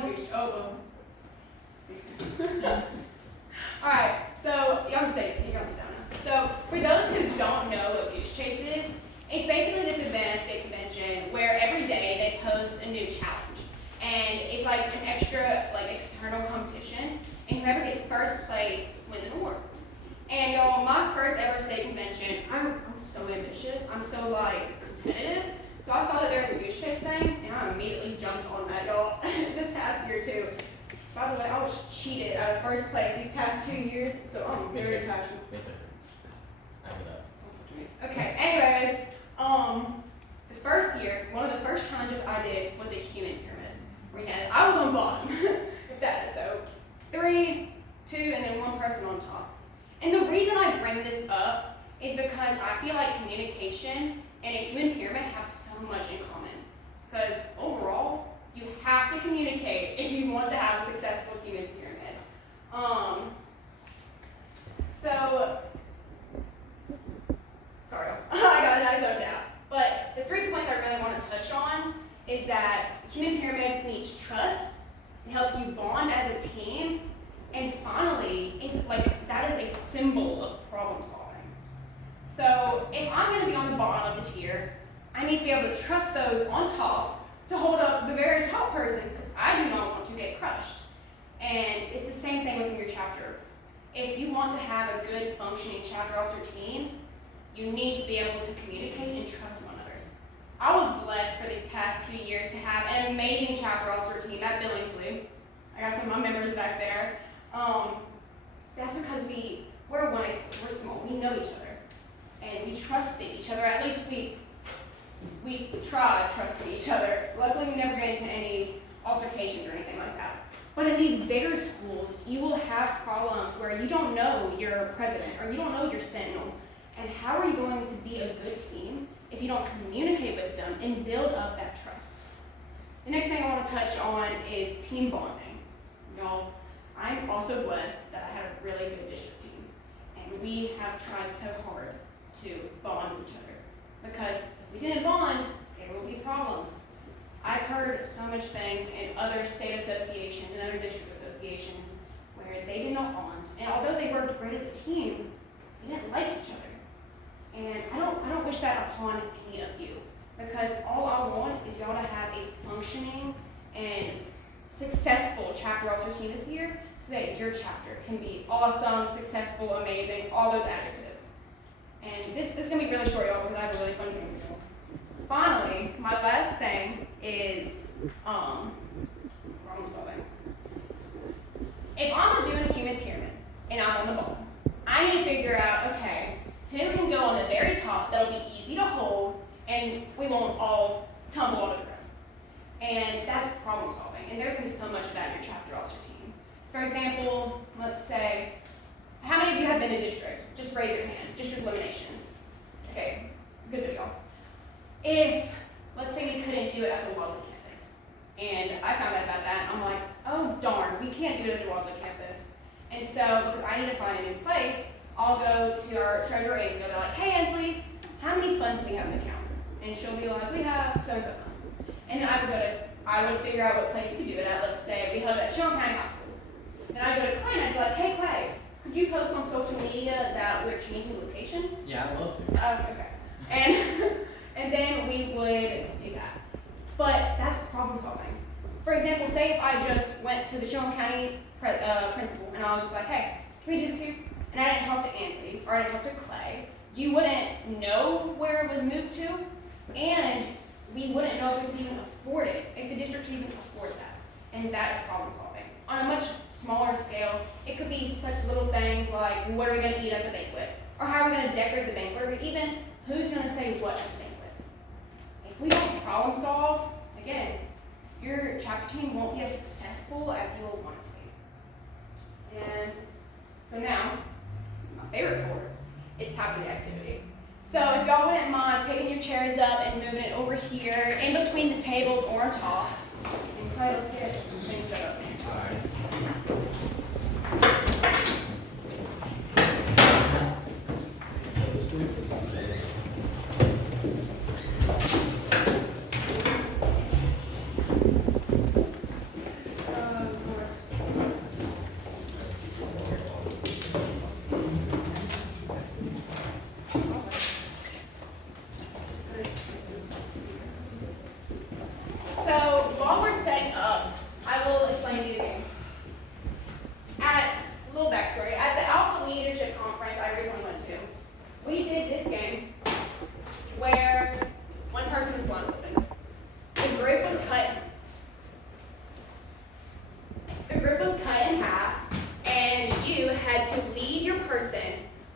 them goose. Alright, so y'all can sit down now. So for those who don't know what Goose Chase is, it's basically this event at state convention where every day they post a new challenge. And it's like an extra external competition, and whoever gets first place wins an award. And y'all, my first ever state convention, I'm so ambitious, I'm so competitive. So I saw that there was a Goose Chase thing, and I immediately jumped on that, y'all. This past year too. By the way, I was cheated out of first place these past 2 years, so I'm very passionate. Okay, anyways, the first year, one of the first challenges I did was a human pyramid. I was on bottom, if that is so. 3, 2, and then one person on top. And the reason I bring this up is because I feel like communication and a human pyramid have so much in common. Because overall, you have to communicate if you want to have a successful human pyramid. Sorry, I zoned out. But the 3 points I really want to touch on is that human pyramid needs trust. It helps you bond as a team. And finally, it's that is a symbol of problem solving. So if I'm going to be on the bottom of the tier, I need to be able to trust those on top to hold up the very top person, because I do not want to get crushed. And it's the same thing within your chapter. If you want to have a good functioning chapter officer team, you need to be able to communicate and trust one another. I was blessed for these past 2 years to have an amazing chapter officer team at Billingsley. I got some of my members back there. That's because we're one school, so we're small, we know each other. And we trusted each other, at least we tried trusting each other. Luckily, we never get into any altercations or anything like that. But in these bigger schools, you will have problems where you don't know your president or you don't know your sentinel. And how are you going to be a good team if you don't communicate with them and build up that trust? The next thing I want to touch on is team bonding. Y'all, I'm also blessed that I had a really good district team. And we have tried so hard to bond with each other. Because if we didn't bond, there will be problems. I've heard so much things in other state associations and other district associations where they did not bond. And although they worked great as a team, they didn't like each other. And I don't wish that upon any of you, because all I want is y'all to have a functioning and successful chapter officer team this year, so that your chapter can be awesome, successful, amazing, all those adjectives. And this is going to be really short, y'all, because I have a really fun game for y'all. Finally, my last thing is problem solving. If I'm doing a human pyramid and I'm on the bottom, I need to figure out, okay, who can go on the very top that'll be easy to hold and we won't all tumble onto the ground. And that's problem solving. And there's going to be so much of that in your chapter officer team. For example, let's say, how many of you have been in district? Just raise your hand. District eliminations. Okay, good to y'all. If, let's say we couldn't do it at the Wadley campus, and I found out about that, and I'm like, oh darn, we can't do it at the Wadley campus. And so, because I need to find a new place, I'll go to our treasurer Ainsley, and they're like, hey Ainsley, how many funds do we have in the account? And she'll be like, we have so-and-so funds. And then I would figure out what place we could do it at. Let's say we held it at Chilton County High School. Then I'd go to Clay and I'd be like, hey Clay, could you post on social media that we're changing location? Yeah, I'd love to. Okay. And then we would do that. But that's problem solving. For example, say if I just went to the Chilton County principal and I was just like, hey, can we do this here? And I didn't talk to Ansley or I didn't talk to Clay, you wouldn't know where it was moved to, and we wouldn't know if we could even afford it, if the district could even afford that. And that is problem solving. On a much smaller scale, it could be such little things like, what are we going to eat at the banquet? Or how are we going to decorate the banquet? Or even, who's going to say what at the banquet? If we don't problem solve, again, your chapter team won't be as successful as you will want it to be. And so now, my favorite part, it's time for the activity. So if y'all wouldn't mind picking your chairs up and moving it over here, in between the tables or on top. And Clay, let's get things set up.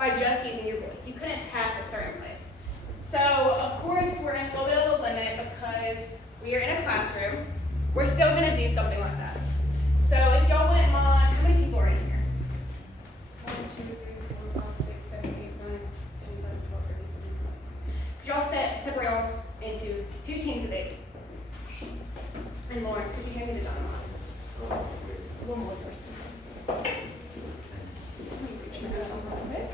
by just using your voice. You couldn't pass a certain place. So, of course, we're in a little bit of a limit because we are in a classroom. We're still going to do something like that. So, if y'all wouldn't mind, how many people are in here? 1, 2, 3, 4, 5, 6, 7, 8, 9, 10, 11, 12, 13, 14, 15. Could y'all separate y'all into 2 teams of 8? And Lawrence, could you hand me the dynamite? One more person. Let me reach my arms a little bit.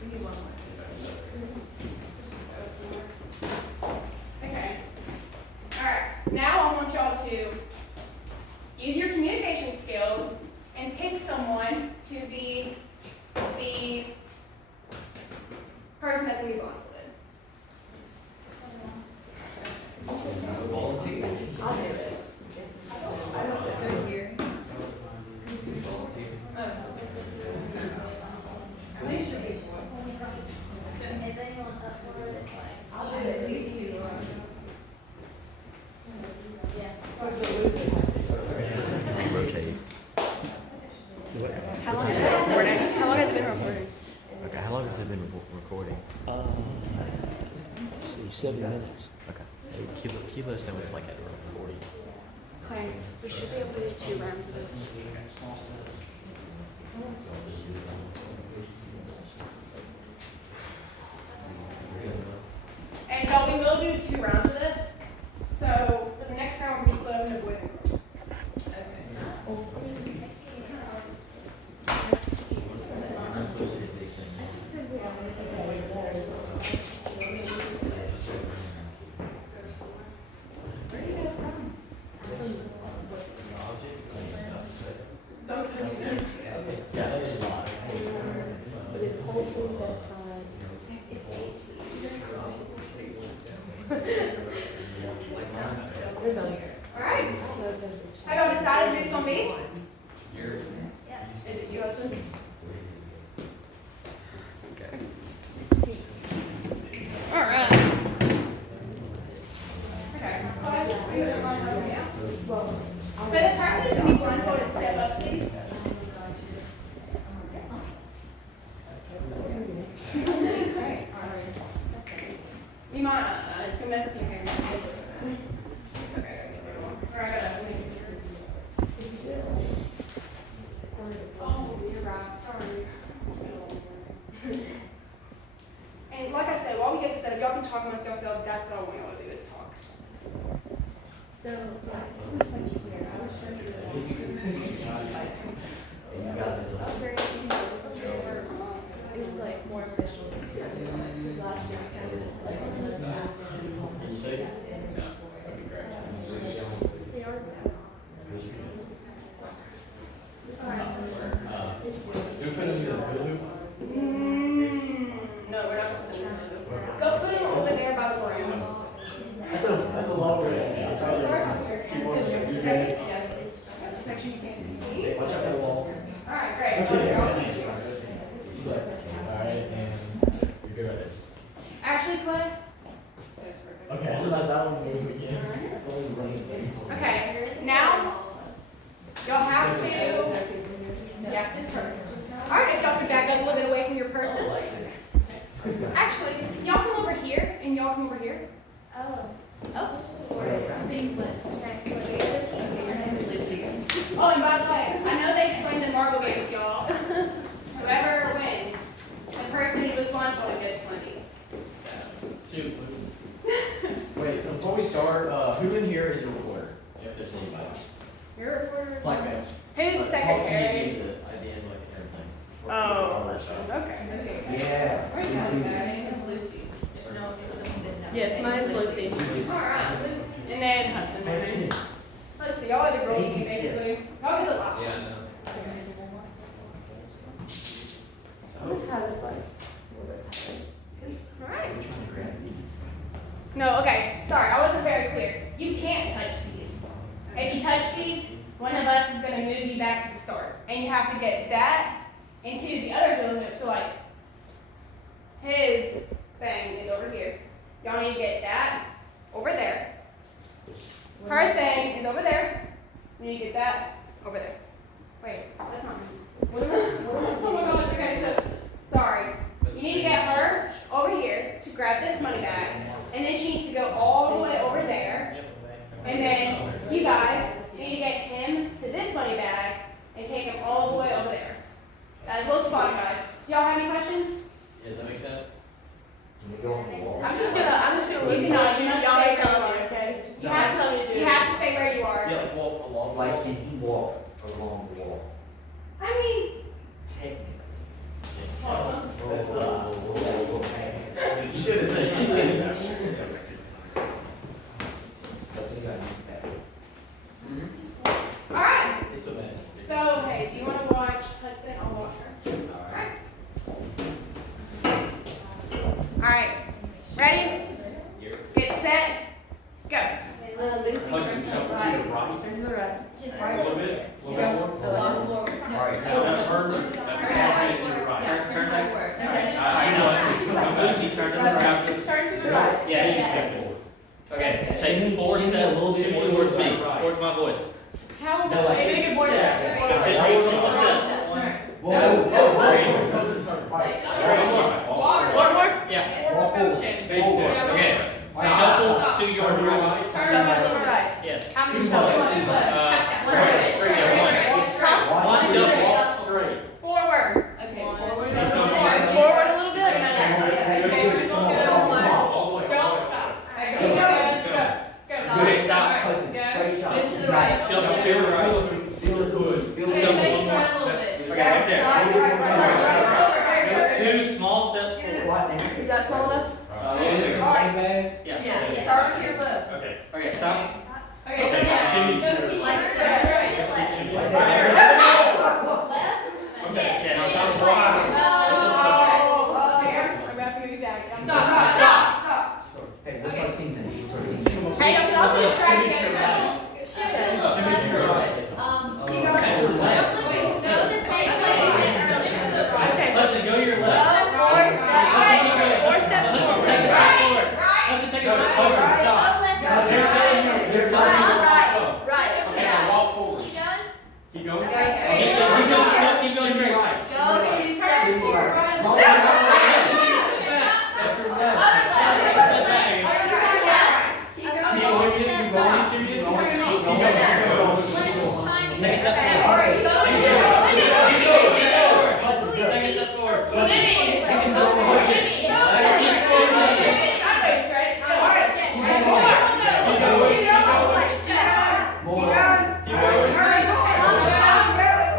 We need one more. Okay. Alright. Now I want y'all to use your communication skills and pick someone to be the person that's going to be blindfolded. I'll do it. I don't know here. Is anyone up for it? I'll do at least 2. Yeah. Rotate. How long has it been recording? How long has it been recording? Okay, how long has it been recording? Let's see, 7 minutes. Okay. Hey, keep us know when it's like at around 40. Clay, we should be able to do 2 rounds of this. And y'all, we will do 2 rounds of this. So for the next round, we're going to be split up into boys and girls. Where are you guys from? Don't touch it. It's 18. Alright. Have y'all decided who it's going to be? Yeah. Is it you, Hudson? Okay. Alright. Okay. For the person who's going to be blindfolded, step up, please. Alright. You might, it's going to mess up your hair. Okay. Alright, oh, you're right. Sorry. And like I said, while we get this set up, y'all can talk amongst yourselves. That's what I want y'all to do is talk. So, yeah, it seems like here. I was sure you it was like more official this year. Last year was kind of just like See, ours is kind No, we're not putting them in. Go put him over there by the brooms. That's a lot of work. Make sure you can't see. Watch out for the wall. Alright, great. Okay, I'll teach you. She's like, alright, and you're good at it. Actually, Clay. That's perfect. Okay, I realized that one move again. Okay, now y'all have to. Yeah, this is perfect. Alright, if y'all could back up a little bit away from your person. Actually, y'all come over here and y'all come over here. Oh. Oh. So you flip. Okay. Oh, and by the way, I know they explained the marble games, y'all. Whoever wins, the person who was blindfolded gets one of these. So. Shoot. Wait, before we start, who in here is a reporter? If there's anybody. You're a reporter. Like that. Who's secretary? Oh. Okay. Yeah. Where's the other guy? Yes, my name's Lucy. Alright. And then Hudson. Let's see, y'all are the girl team basically. Y'all get the lot. Yeah, no. Alright. No, okay. Sorry, I wasn't very clear. You can't touch these. If you touch these, one of us is going to move you back to the start. And you have to get that into the other hula hoop. So like, his thing is over here. Y'all need to get that over there. Her thing is over there. You need to get that over there. Wait, that's not. Oh my gosh, okay, so And then you guys need to get him to this money bag and take him all the way over there. That is a little spot, guys. Do y'all have any questions? Does that make sense? I'm just gonna listen. No, to you you. must Y'all stay tell where me, you are. okay? You Y'all have tell me to do You it. have to stay where you are. Yeah, like walk along. Like, can he walk along the wall? I mean, Technically. That's you should have said. That's a good all right. It's so bad. So, hey, do you want to watch Hudson? I'll watch her. All right. Ready? Get set. Go. Lucy, turn to the right. Turn to the right. Just A little bit more. Alright, Now now, turn to the right. Turn backward. I know it. Lucy, turn to the right. Turn to the right. Yes. Yes. Okay, take 4 steps towards me, towards my voice. How No, like- maybe more Just steps. read 4 steps. whoa, whoa, One more. Yeah. Walk forward. Okay. Shuffle to your right. Turn to the right. Yes. How many shuffles? One shuffle. Straight. Forward. Okay, One. forward a No, little no, bit. no. Forward a little bit. And then All the way. don't stop. Okay, Go. go. Okay, stop. Hudson, straight shot. Move to the right. Shuffle to the right. Feel the foot. Feel the Okay, Shuffle thank one you. more. Try a little bit. Okay, right there. 2 small steps forward. Right now. Is that small enough? Yeah. Yeah. Start with your left. Okay. Okay, stop. Okay. Okay, now shimmy. Like Right there. Okay, yeah, now stop. I'm about to be back. Stop. Hey, what's our team name? What's our team name? Hey, you can also just try to Shimmy get to it the done. Shimmy to the right. Go the same way you went earlier. Okay. Hudson, go to your left. Four steps forward. Hudson, take a step forward. Stop. They're telling you to walk. Okay, now walk forward. Keep going. Okay, keep going straight. Go 2 steps Turn to your forward. right. That's your left. Take a step forward. Take a step forward. Hey, watch out. Y'all right this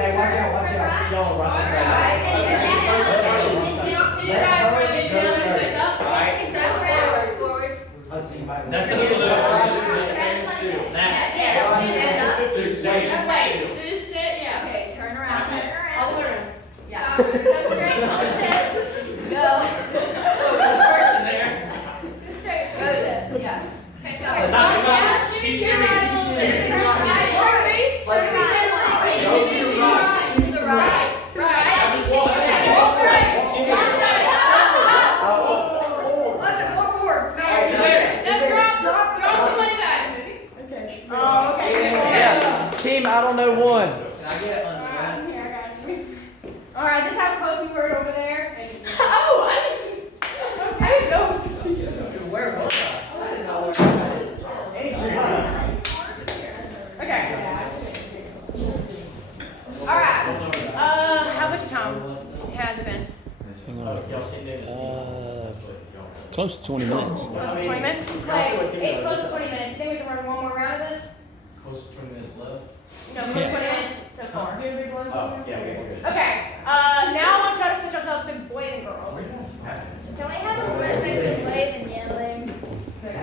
Hudson, you might. That's the little Just stay still. Okay, turn around. All the way around. Yeah. Go straight, 4 steps. Go. Person there. Go straight. Go steps. Yeah. Okay, so Stop. now Keep shimmy to your shimmy. right a little bit. Shimmy to your Shimmy right. to your right. Go to your right. To the right. Just walk. Okay, go straight. Shimmy. Drop the money bag. Okay. Oh, okay. Yeah. Team, I don't know one. Can I get under Alright, here, I got you. Alright, this is how close you were over there. Oh, I didn't know. Where was I? I didn't know where I was. Okay. Alright. How much time has it been? Close to 20 minutes. Close to 20 minutes? Wait, it's close to 20 minutes. Think we can run one more round of this? Close to 20 minutes left. No, close to 20 minutes so far. Do a big one. Oh, yeah, we're good. Okay, now I want to try to switch ourselves to boys and girls. Can we have a more effective wave and yelling? Okay,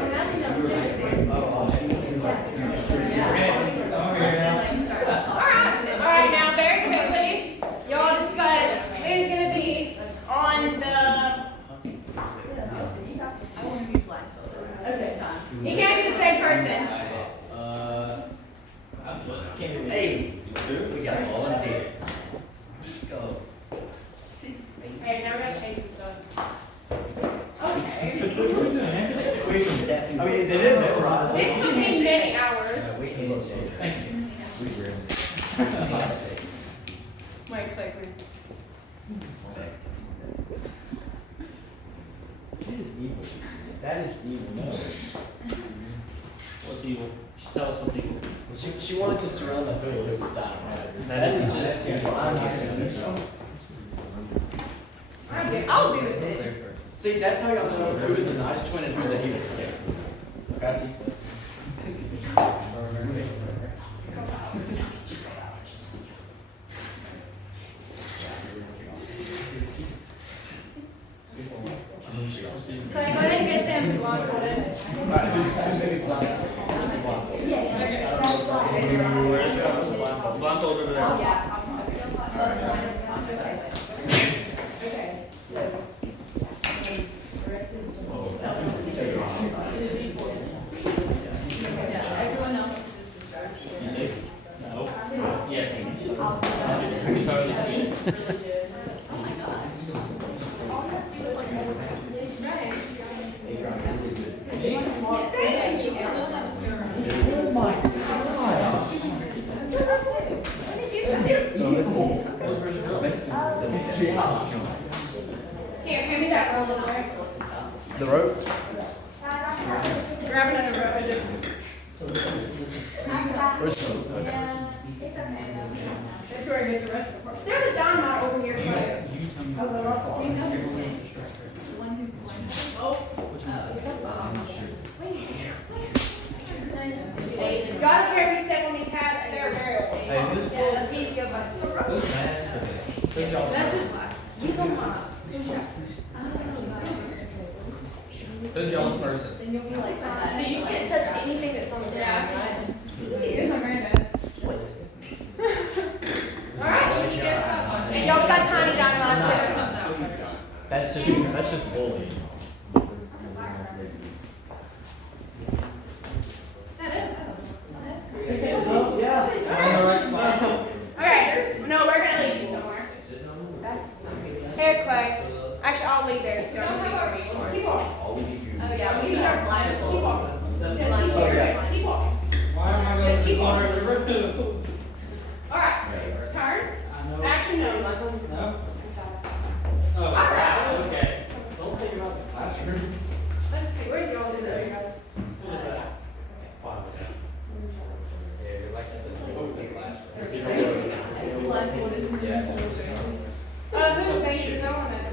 we're now Alright, now very quickly, y'all discuss who's gonna be on the. I want to be black this time. You can't be the same person. Hey, we got a volunteer. Let's go. Hey, now we gotta change this stuff. Okay. I mean, they didn't memorize. This took me many hours. We need to. Thank you. Wait, click. That is evil. No. Just tell us what's equal. She wanted to surround the hula hoop with dynamite. That is just. I'll do it. See, that's how y'all know who is a nice twin and who's a hero. Got you? Can I go ahead and get them blindfolded? Alright, who's gonna be blindfolded? Who's the blindfolded? Yes, that's right. Blindfold over there. Yeah. Okay, so. Yeah, everyone else is just distracted. You see? No. Yes. I'll- Totally see. It's really good. Oh my god. Here, hand me that roll of there. The rope? Grab another rope and just. Where's the rope? Okay. That's where I get the rest of the part. There's a dynamite over here. You tell me. How's that rock? Do you know? The one who's the one. You gotta carefully step on these hats, they're very old. Hey, who's- Yeah, that's easy to go by. Who's mad? Who's y'all? That's his last. He's on mine. Who's y'all person? So you can't touch anything that's from the ground, right? Here's my granddad's. Alright, and y'all got tiny dynamite too. That's just bullying. Okay, no, we're gonna lead you somewhere. Here, Clay. Actually, I'll lead there. So just keep walking. Oh yeah, we need our blind. Just keep walking. Just keep walking. Why am I Just keep going walking. to the room? Alright, turn. I know. Action, no. No? Oh, Alright. okay. Don't take it out of the classroom. Let's see, where's y'all do that, guys? What is that? Fine with that. Whose face is on this?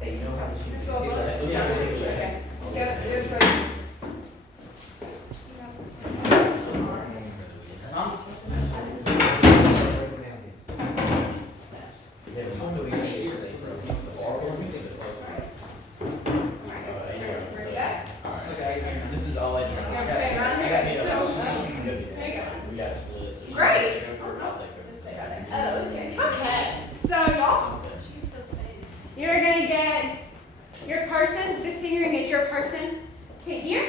This little book? Okay. Go straight. Huh? Ready to go? Okay. This is all I do. Yeah, okay, right here. I got me a- So, There you go. We got split. So Great. I'll take her. Oh, okay. Okay, so y'all, you're gonna get your person, this team, you're gonna get your person to here,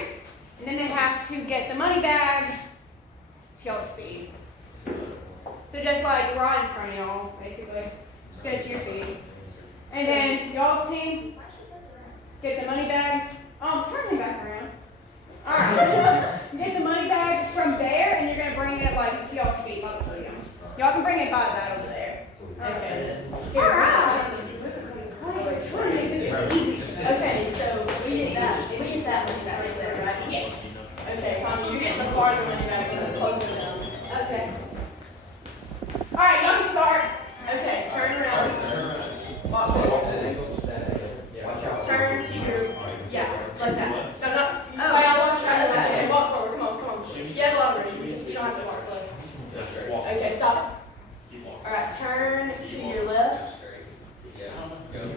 and then they have to get the money bag to y'all's feet. So just like right in front of y'all, basically. Just get it to your feet. And then y'all's team, get the money bag. Turn me back around. Alright. Get the money bag from there, and you're gonna bring it like to y'all's feet by the podium. Y'all can bring it by that over there. Okay. Alright. Try to make this easy. Okay, so we get that money bag right there, right? Yes. Okay, Tommy, you're getting the farther money bag because it's closer to them. Okay. Alright, y'all can start. Okay, turn around. Watch out. Turn to your, yeah, like that. No, no. Oh, yeah, watch out. Okay, walk forward. Come on. You have a lot of room. You don't have to walk slow. Okay, stop. Alright, turn to your left.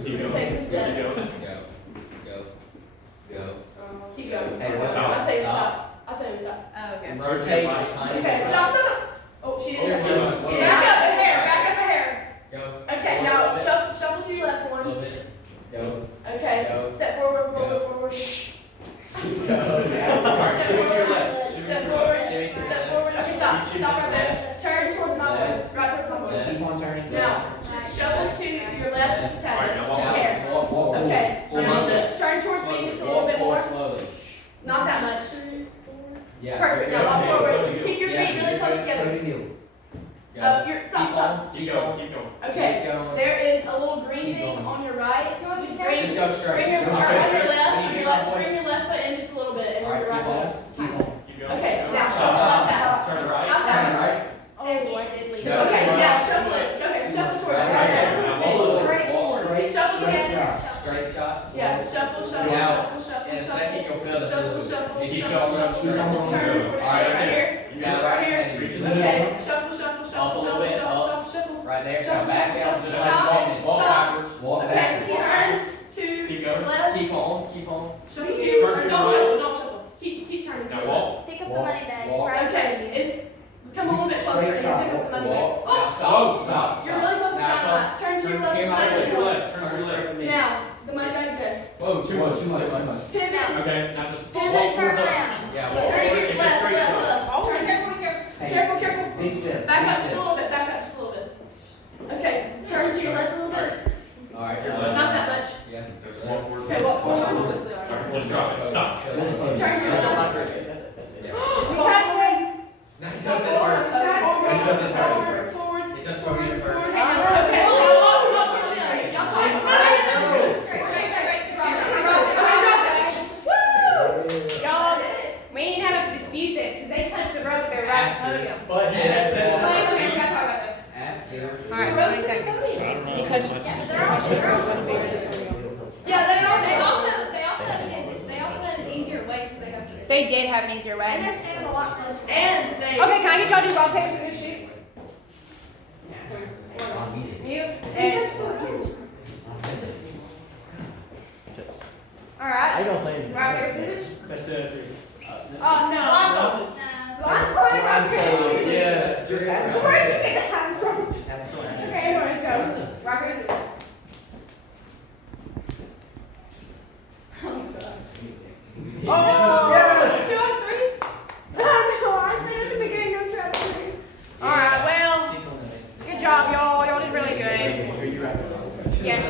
Take some steps. Keep going. Hey, I'll tell you to stop. Oh, okay. Rotate my tiny. Okay, stop. Oh, she didn't. Back up a hair. Okay, now shuffle to your left one. Okay, Go. step forward. Alright, shoot to your left. Step forward. Okay, stop right there. Turn towards my voice. Right towards my voice. Keep on turning. Now, just shuffle to your left just a tad Alright, bit. now walk Here. Walk forward. Okay, Four more steps. turn towards me just a little bit more. Slowly. Not that much. Yeah. Perfect. Now walk forward. Keep your feet really close together. Stop. Keep going. Okay. Keep going. There is a little green Keep thing going. on your right. Just go straight. Bring your, Go or straight. on your left. Can you hear my voice? Bring your left foot in just a little bit, and Alright, your right keep foot. on. Keep on. Okay. Now Stop. Keep shuffle, going, shuffle, shuffle, shuffle, shuffle. turns, All right, right here. You got it Right here. Reach it Okay, up. shuffle, shuffle, Up shuffle, a little shuffle, bit, shuffle, up. shuffle, shuffle. Right there, Shuffle, now back shuffle, out, just shuffle, like shuffle. standing, walk Stop. backwards, walk Okay, backwards. turn to Keep the going, left. keep on, keep on. Shuffle to, Turn to don't the shuffle, right. don't shuffle. Keep turning to Now the walk. left. Pick up the Walk, money bag, walk. it's right in front of Okay, you. it's, come a little bit closer and then pick up the money bag. Walk, now Oh, stop, stop. you're really close to Now that. Turn to your left, Turn turn to to your your left. left, turn to your left. Now, the money bag's there. Whoa, too much, too much. Pivot. Okay, now just Pivot, walk Turn towards us. around. Yeah, Turn walk to towards your it, just left, straight left, across. left. Turn, careful, careful. Big step. Back big up just a step. little bit, back up just a little bit. Okay, turn to your left a little bit. Alright, Not that much. Yeah, just walk towards Okay, it. walk forward. Alright, just drop it, stop. Turn to your left. Yeah. You touch it. Now he does this first. He does it first. Forward, forward. He does from here first. Okay, walk towards the street. Y'all talk. Y'all, we ain't having to dispute this, because they touched the rope with their right podium. But Yeah, that's it. Come on, we gotta talk about this. After. Alright, what do you think? He touched the Yeah, They also had an easier way because they got to. They did have an easier way. And they're standing a lot closer. And they. Okay, can I get y'all to do rock, paper, scissors, shoot? You and. I Alright. ain't gonna say anything. Rock, paper, scissors? That's it. Oh, no. Blindfolded, yes. Just have Where did you get that from? Just have to. Okay, anyways, go. Rock, paper, scissors. Oh my god. Oh, Yes! 2 out of 3? Oh no, I said at the beginning no 2 out of 3. Alright, well, good job, y'all. Y'all did really good. Yes.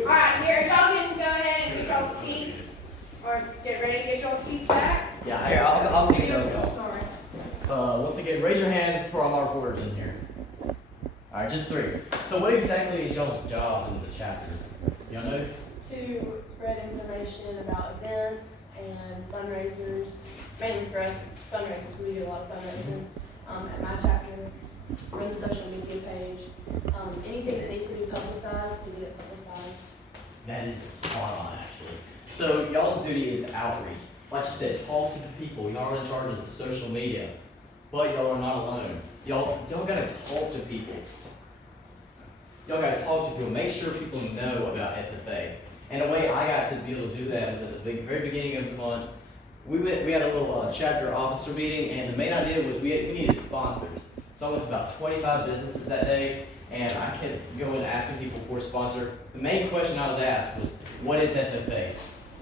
Alright, here, y'all can go ahead and get y'all seats, or get ready to get y'all seats back. Yeah, here, I'll pick it up, y'all. Sorry. Once again, raise your hand for all my reporters in here. Alright, just 3. So what exactly is y'all's job in the chapter? Y'all know? To spread information about events and fundraisers, mainly for us, it's fundraisers, we do a lot of fundraising. At my chapter, run the social media page, anything that needs to be publicized, to get it publicized. That is spot on, actually. So y'all's duty is outreach. Like you said, talk to the people. Y'all are in charge of the social media, but y'all are not alone. Y'all gotta talk to people. Y'all gotta talk to people. Make sure people know about FFA. And the way I got to be able to do that was at the very beginning of the month. We had a little chapter officer meeting, and the main idea was we needed sponsors. So I went to about 25 businesses that day, and I kept going asking people for a sponsor. The main question I was asked was, what is FFA?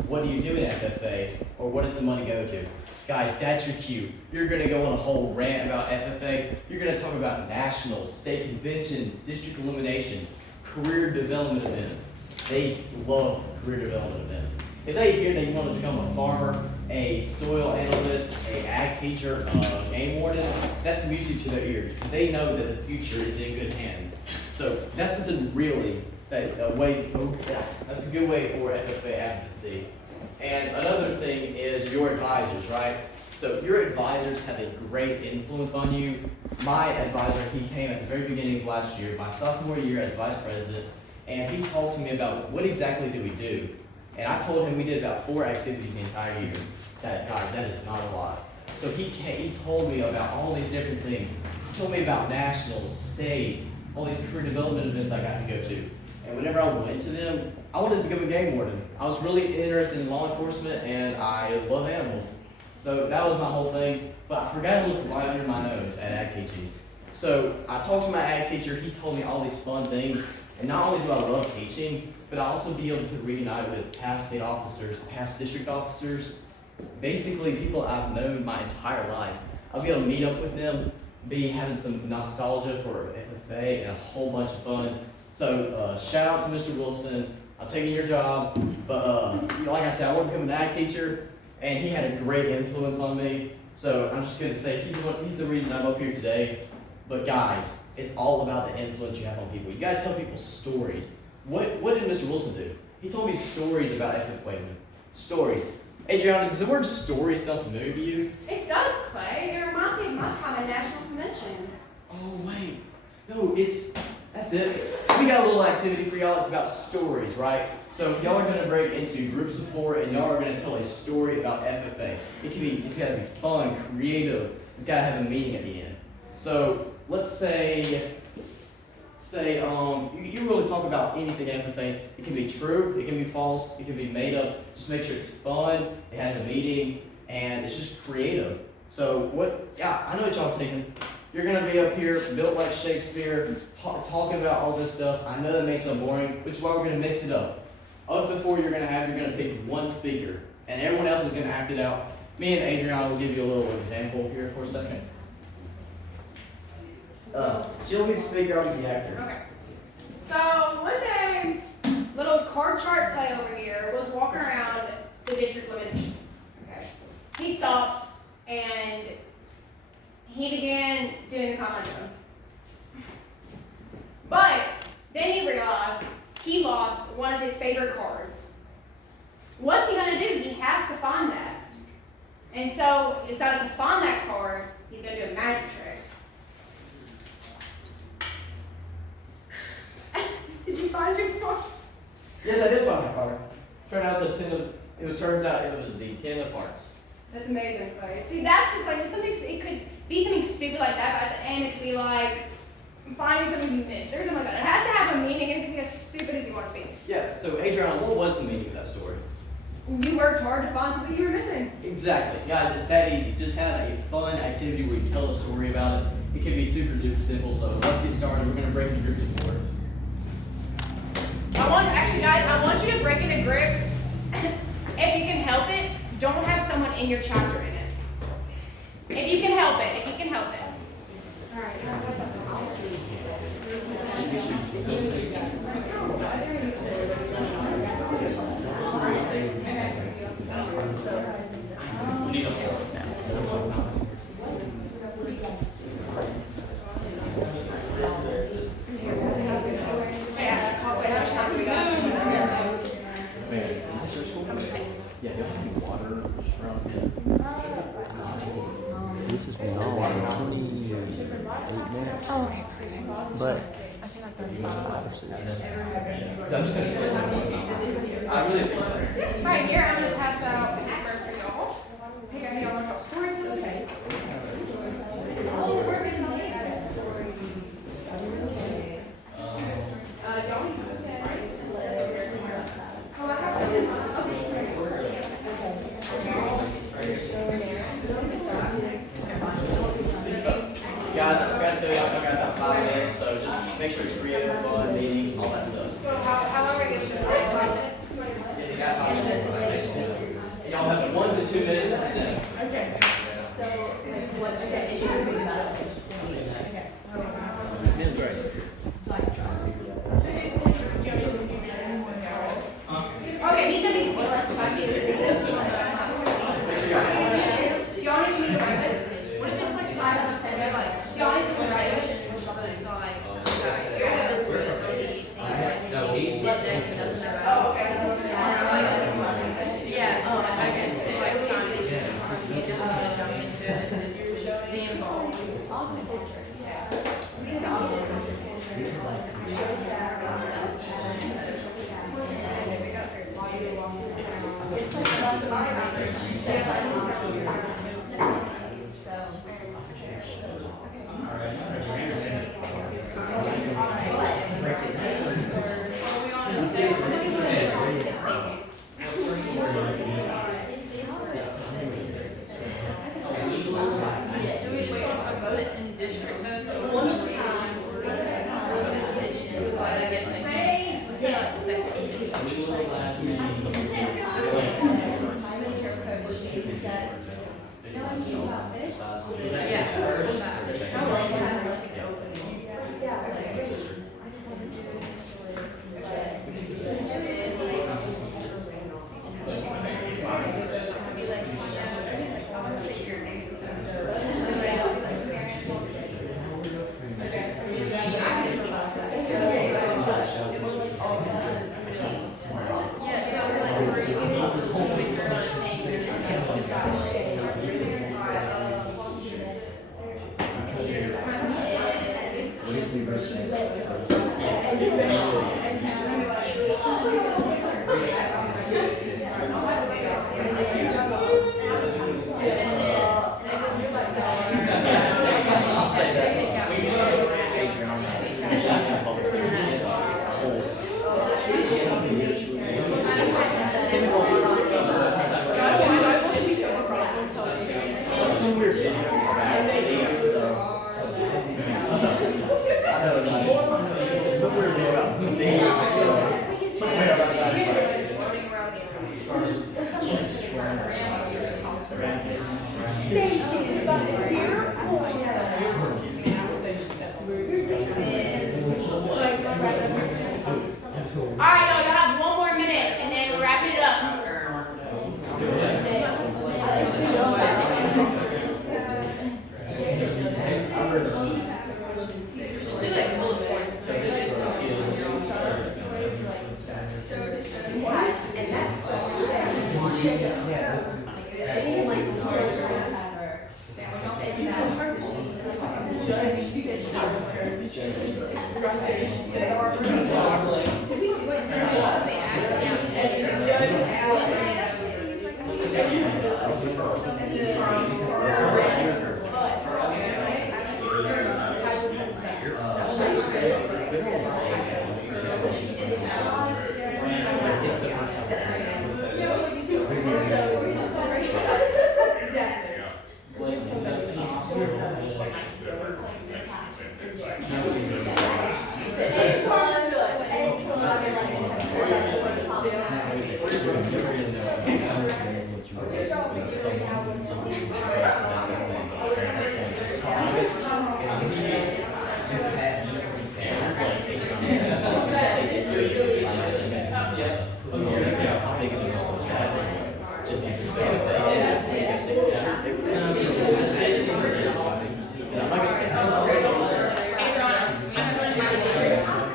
What do you do in FFA? Or what does the money go to? Guys, that's your cue. You're gonna go on a whole rant about FFA. You're gonna talk about nationals, state convention, district eliminations, career development events. They love career development events. If they hear that you want to become a farmer, a soil analyst, a ag teacher, a game warden, that's music to their ears. They know that the future is in good hands. So that's something really, that's a good way for FFA advocacy. And another thing is your advisors, right? So your advisors have a great influence on you. My advisor, he came at the very beginning of last year, my sophomore year as vice president, and he talked to me about what exactly do we do. And I told him we did about 4 activities the entire year. Guys, that is not a lot. So he told me about all these different things. He told me about nationals, state, all these career development events I got to go to. And whenever I went to them, I wanted to become a game warden. I was really interested in law enforcement, and I love animals. So that was my whole thing. But I forgot to look right under my nose at ag teaching. So I talked to my ag teacher. He told me all these fun things. And not only do I love teaching, but I also be able to reunite with past state officers, past district officers, basically people I've known my entire life. I'll be able to meet up with them, be having some nostalgia for FFA and a whole bunch of fun. So shout out to Mr. Wilson. I'm taking your job, but like I said, I want to become an ag teacher, and he had a great influence on me. So I'm just going to say he's the reason I'm up here today. But guys, it's all about the influence you have on people. You got to tell people stories. What did Mr. Wilson do? He told me stories about FFA. Stories. Adriana, does the word story sound familiar to you? It does, Clay. It reminds me of my time at National Convention. Oh wait, no, that's it. We we got a little activity for y'all. It's about stories, right? So y'all are gonna break into groups of 4, and y'all are gonna tell a story about FFA. It's gotta be fun, creative. It's gotta have a meaning at the end. So let's say you really talk about anything FFA. It can be true, it can be false, it can be made up. Just make sure it's fun, it has a meaning, and it's just creative. So I know what y'all are thinking. You're gonna be up here, built like Shakespeare, talking about all this stuff. I know that may sound boring, which is why we're gonna mix it up. Of the 4 you're gonna pick one speaker, and everyone else is gonna act it out. Me and Adriana will give you a little example here for a second. She'll be the speaker, I'll be the actor. Okay. So one day, little card chart play over here was walking around the district eliminations. Okay. He stopped and he began doing the conundrum. But then he realized he lost one of his favorite cards. What's he gonna do? He has to find that. And so he decided to find that card. He's gonna do a magic trick. Did you find your card? Yes, I did find my card. Turns out it was the 10 of hearts. That's amazing, Chloe. See, that's just like, it could be something stupid like that, but at the end it could be like finding something you missed or something like that. It has to have a meaning and it can be as stupid as you want it to be. Yeah, so Adriana, what was the meaning of that story? You worked hard to find something you were missing. Exactly. Guys, it's that easy. Just have a fun activity where you tell a story about it. It can be super duper simple, so let's get started. We're going to break into groups of 4. I want you to break into groups. If you can help it, don't have someone in your chapter in it. If you can help it. All right. This has been on for 28 minutes. Oh, okay. But I see like 35. 5 or 6. I'm just going to I really Right here, I'm going to pass out an actor for y'all. Hey, y'all want to talk stories with me? Okay. Oh, we're going to tell you guys stories. Johnny? Oh, I have something. Guys, I forgot to tell y'all, y'all got about 5 minutes, so just make sure it's creative, fun, meaning, all that stuff. So how long are we going to do? 5 minutes? Yeah, you got 5 minutes. And y'all have 1 to 2 minutes to present. Okay. So, It's great. Okay, he's a big stealer. Do y'all need me to write this? What if it's like silent? Do y'all need me to write it? No, he's. Oh, okay. Yes, I guess if I found it, you just want to jump into it and just be involved. Alright, y'all have one more minute and then we're wrapping it up.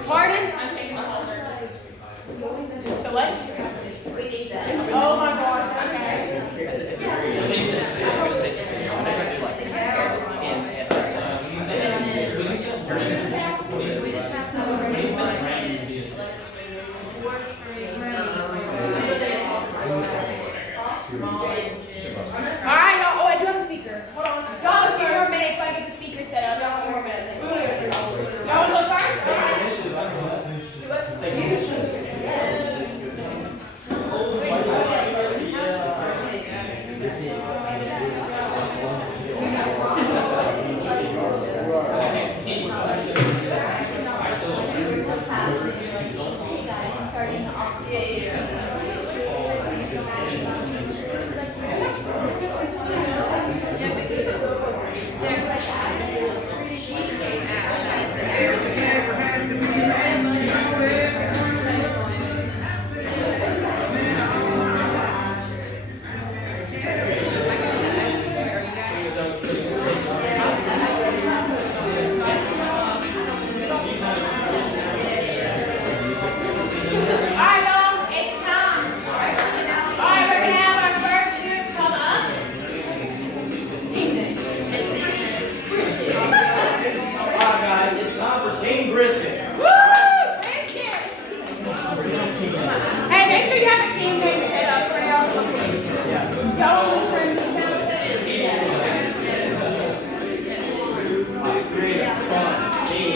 Pardon? The what? We need that. Oh my gosh, okay. Alright, y'all. Oh, I do have a speaker. Hold on. Y'all have a few more minutes so I get the speaker set up. Y'all have 4 minutes. Y'all want to go first? Alright, y'all, it's time. Alright, we're gonna have our first group come up. Team name. Brisket. Alright guys, it's time for Team Brisket. Woo! Brisket! Hey, make sure you have a team name set up for y'all. Y'all want to turn this down? Create a fun team.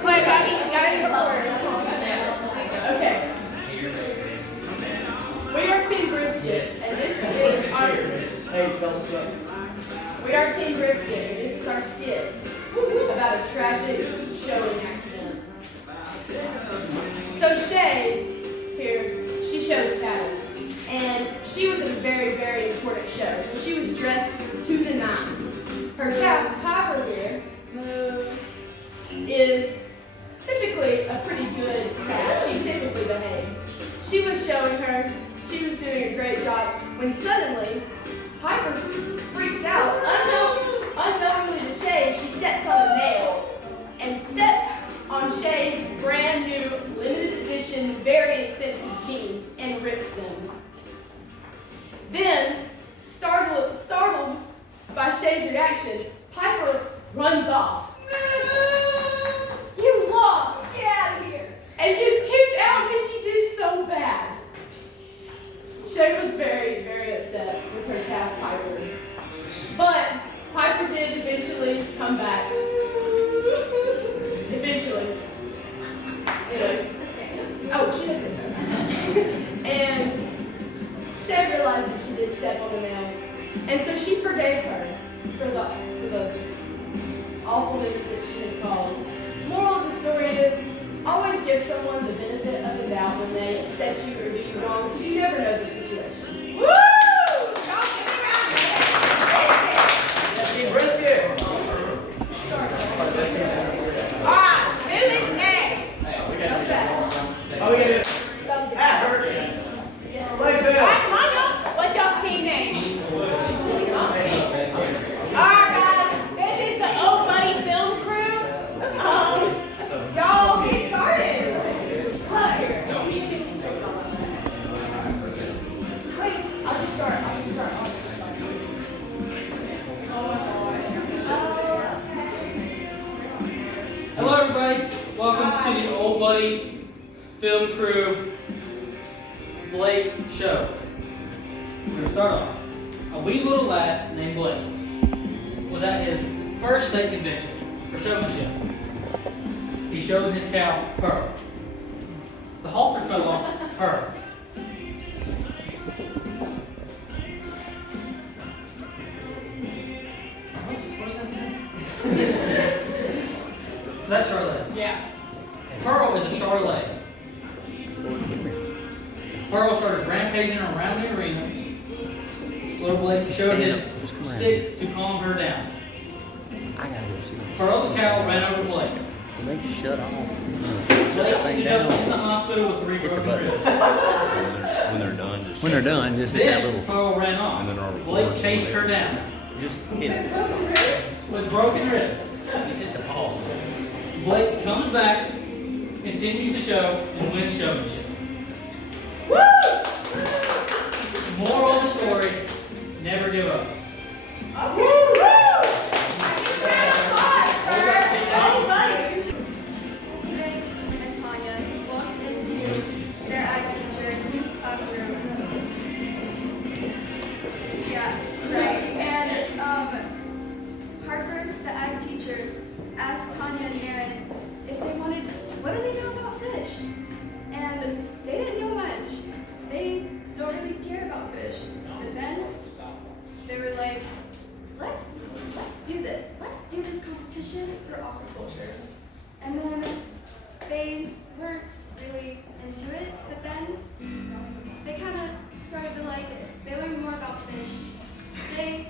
Clay, gotta be closer. Okay. We are Team Brisket, and this is our Hey, don't stop. We are Team Brisket, and this is our skit about a tragic showing accident. So Shay, here, she shows cattle, and she was in a very, very important show. So she was dressed to the nines. Her calf, Piper here, is typically a pretty good calf. She typically behaves. She was showing her, she was doing a great job, when suddenly, Piper freaks out. Unknowingly to Shay, she steps on a nail and steps on Shay's brand new, limited edition, very expensive jeans and rips them. Then, startled by Shay's reaction, Piper runs off. You lost! Get out of here! And gets kicked out because she did so bad. Shay was very, very upset with her calf Piper. But Piper did eventually come back. Eventually. Anyways. Oh, she did. And Shay realized that she did step on the nail. And so she forgave her for the awfulness that she had caused. Moral of the story is, always give someone the benefit of the doubt when they upset you or do you wrong, because you never know the situation. Woo! Y'all Nobody, film crew, Blake show. We're gonna start off. A wee little lad named Blake was at his first state convention for showmanship. He showed his cow, Pearl. The halter fell off her. What's that say? That's Charlotte. Yeah. Pearl is a Charlotte. Pearl started rampaging around the arena. Little Blake showed his stick to calm her down. I gotta go see. Pearl the cow ran over Blake. They shut off. Blake ended up in the hospital with 3 broken ribs. When they're done, just When they're done, just hit that Then little. Pearl ran And then our off. Blake records chased over her there. down Just hit it. with broken ribs. Just hit the pause. Blake comes back, continues to show, and wins showmanship. Moral of the story, never give up. Today, and Tanya walked into their ag teacher's classroom. Yeah, right. And Harper, the ag teacher, asked Tanya and Aaron if they wanted, what do they know about fish? And they didn't know much. They don't really care about fish. But then they were like, let's do this. Let's do this competition for aquaculture. And then they weren't really into it, but then they kind of started to like it. They learned more about fish. They